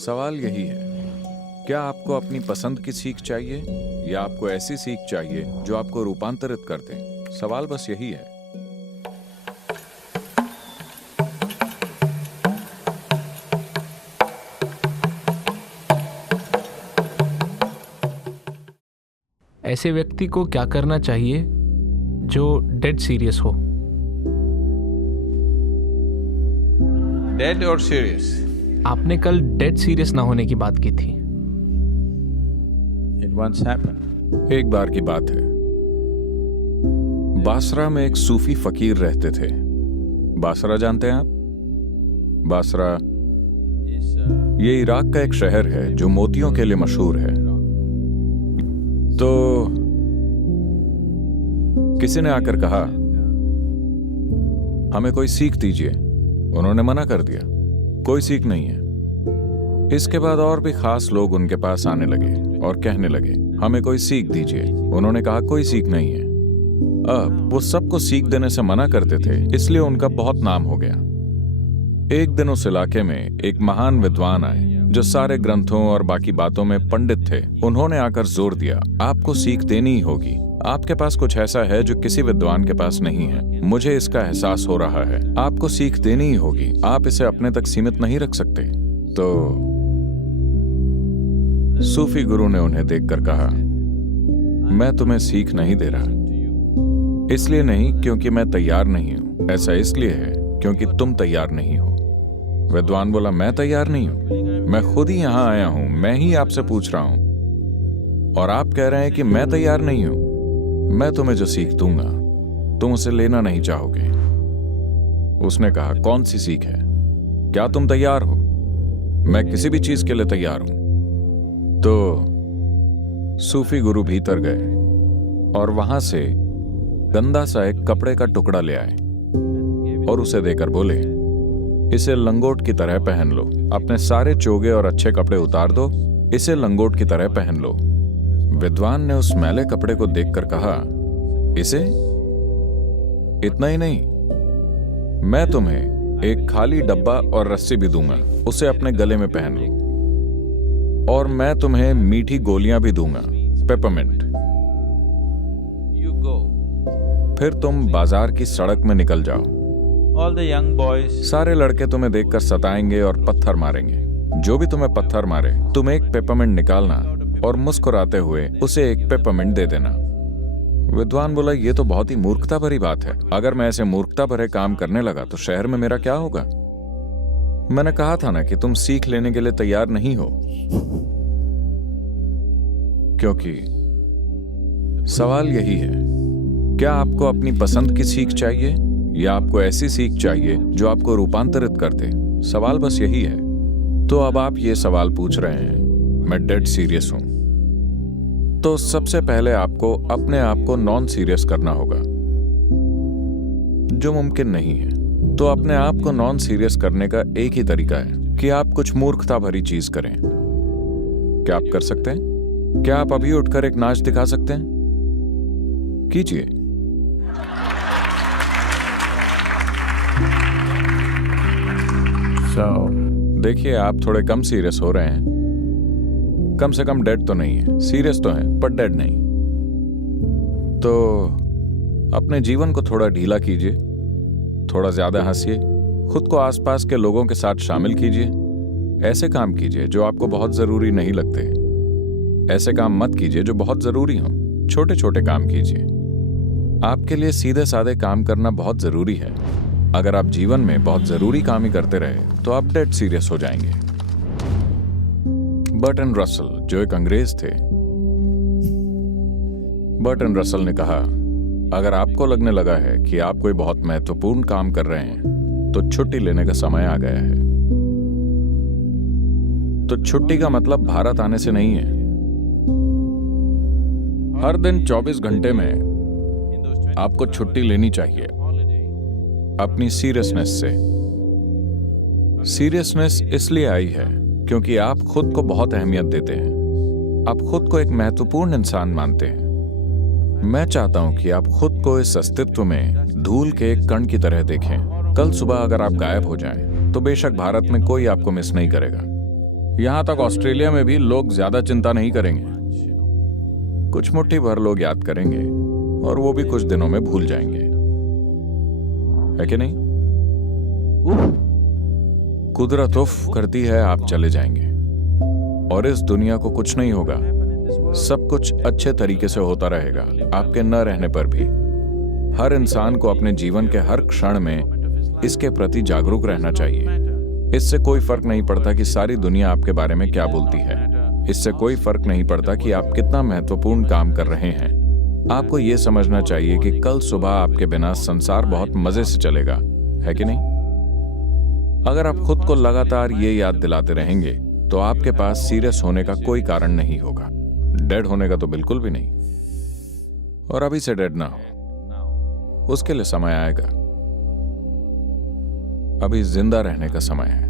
सवाल यही है, क्या आपको अपनी पसंद की सीख चाहिए या आपको ऐसी सीख चाहिए जो आपको रूपांतरित कर दे? सवाल बस यही है। ऐसे व्यक्ति को क्या करना चाहिए जो डेड सीरियस हो? डेड और सीरियस? आपने कल डेड सीरियस ना होने की बात की थी। It once happened. एक बार की बात है, बासरा में एक सूफी फकीर रहते थे। बासरा जानते हैं आप? बासरा ये इराक का एक शहर है जो मोतियों के लिए मशहूर है। तो किसी ने आकर कहा, हमें कोई सीख दीजिए। उन्होंने मना कर दिया, कोई सीख नहीं है। इसके बाद और भी खास लोग उनके पास आने लगे और कहने लगे, हमें कोई सीख दीजिए। उन्होंने कहा, कोई सीख नहीं है। अब वो सबको सीख देने से मना करते थे, इसलिए उनका बहुत नाम हो गया। एक दिन उस इलाके में एक महान विद्वान आए जो सारे ग्रंथों और बाकी बातों में पंडित थे। उन्होंने आकर जोर दिया, आपको सीख देनी ही होगी। आपके पास कुछ ऐसा है जो किसी विद्वान के पास नहीं है। मुझे इसका एहसास हो रहा है। आपको सीख देनी ही होगी। आप इसे अपने तक सीमित नहीं रख सकते। तो सूफी गुरु ने उन्हें देखकर कहा, मैं तुम्हें सीख नहीं दे रहा। इसलिए नहीं क्योंकि मैं तैयार नहीं हूं, ऐसा इसलिए है क्योंकि तुम तैयार नहीं हो। विद्वान बोला, मैं तैयार नहीं हूं, मैं खुद ही यहां आया हूं, मैं ही आपसे पूछ रहा हूं और आप कह रहे हैं कि मैं तैयार नहीं हूं। मैं तुम्हें जो सीख दूंगा तुम उसे लेना नहीं चाहोगे। उसने कहा, कौन सी सीख है? क्या तुम तैयार हो? मैं किसी भी चीज के लिए तैयार हूं। तो सूफी गुरु भीतर गए और वहां से गंदा सा एक कपड़े का टुकड़ा ले आए और उसे देकर बोले, इसे लंगोट की तरह पहन लो। अपने सारे चोगे और अच्छे कपड़े उतार दो, इसे लंगोट की तरह पहन लो। विद्वान ने उस मैले कपड़े को देखकर कहा, इसे? इतना ही नहीं, मैं तुम्हें एक खाली डब्बा और रस्सी भी दूंगा, उसे अपने गले में पहन लो। और मैं तुम्हें मीठी गोलियां भी दूंगा, पेपरमिंट। फिर तुम बाजार की सड़क में निकल जाओ। All the young boys, सारे लड़के तुम्हें देखकर सताएंगे और पत्थर मारेंगे। जो भी तुम्हें पत्थर मारे, तुम एक पेपरमिंट निकालना और मुस्कुराते हुए उसे एक पेपरमिंट दे देना। विद्वान बोला, यह तो बहुत ही मूर्खता भरी बात है। अगर मैं ऐसे मूर्खता भरे काम करने लगा तो शहर में मेरा क्या होगा? मैंने कहा था ना कि तुम सीख लेने के लिए तैयार नहीं हो। क्योंकि सवाल यही है, क्या आपको अपनी पसंद की सीख चाहिए या आपको ऐसी सीख चाहिए जो आपको रूपांतरित कर दे? सवाल बस यही है। तो अब आप ये सवाल पूछ रहे हैं, मैं डेड सीरियस हूं। तो सबसे पहले आपको अपने आप को नॉन सीरियस करना होगा, जो मुमकिन नहीं है। तो अपने आप को नॉन सीरियस करने का एक ही तरीका है कि आप कुछ मूर्खता भरी चीज करें। क्या आप कर सकते हैं? क्या आप अभी उठकर एक नाच दिखा सकते हैं? कीजिए। देखिए, आप थोड़े कम सीरियस हो रहे हैं। कम से कम डेड तो नहीं है। सीरियस तो है पर डेड नहीं। तो अपने जीवन को थोड़ा ढीला कीजिए, थोड़ा ज्यादा हंसिए, खुद को आसपास के लोगों के साथ शामिल कीजिए। ऐसे काम कीजिए जो आपको बहुत जरूरी नहीं लगते। ऐसे काम मत कीजिए जो बहुत जरूरी हो। छोटे छोटे काम कीजिए। आपके लिए सीधे साधे काम करना बहुत जरूरी है। अगर आप जीवन में बहुत जरूरी काम ही करते रहे तो आप डेड सीरियस हो जाएंगे। बर्टन रसल, जो एक अंग्रेज थे, बर्टन रसल ने कहा, अगर आपको लगने लगा है कि आप कोई बहुत महत्वपूर्ण काम कर रहे हैं तो छुट्टी लेने का समय आ गया है। तो छुट्टी का मतलब भारत आने से नहीं है। हर दिन 24 घंटे में आपको छुट्टी लेनी चाहिए अपनी सीरियसनेस से। सीरियसनेस इसलिए आई है क्योंकि आप खुद को बहुत अहमियत देते हैं। आप खुद को एक महत्वपूर्ण इंसान मानते हैं। मैं चाहता हूं कि आप खुद को इस अस्तित्व में धूल के एक कण की तरह देखें। कल सुबह अगर आप गायब हो जाएं, तो बेशक भारत में कोई आपको मिस नहीं करेगा। यहां तक ऑस्ट्रेलिया में भी लोग ज्यादा चिंता नहीं करेंगे। कुछ मुट्ठी भर लोग याद करेंगे और वो भी कुछ दिनों में भूल जाएंगे, है कि नहीं? कुदरत उफ करती है, आप चले जाएंगे और इस दुनिया को कुछ नहीं होगा। सब कुछ अच्छे तरीके से होता रहेगा आपके न रहने पर भी। हर इंसान को अपने जीवन के हर क्षण में इसके प्रति जागरूक रहना चाहिए। इससे कोई फर्क नहीं पड़ता कि सारी दुनिया आपके बारे में क्या बोलती है। इससे कोई फर्क नहीं पड़ता कि आप कितना महत्वपूर्ण काम कर रहे हैं। आपको यह समझना चाहिए कि कल सुबह आपके बिना संसार बहुत मजे से चलेगा, है कि नहीं? अगर आप खुद को लगातार ये याद दिलाते रहेंगे तो आपके पास सीरियस होने का कोई कारण नहीं होगा। डेड होने का तो बिल्कुल भी नहीं। और अभी से डेड ना हो, उसके लिए समय आएगा। अभी जिंदा रहने का समय है।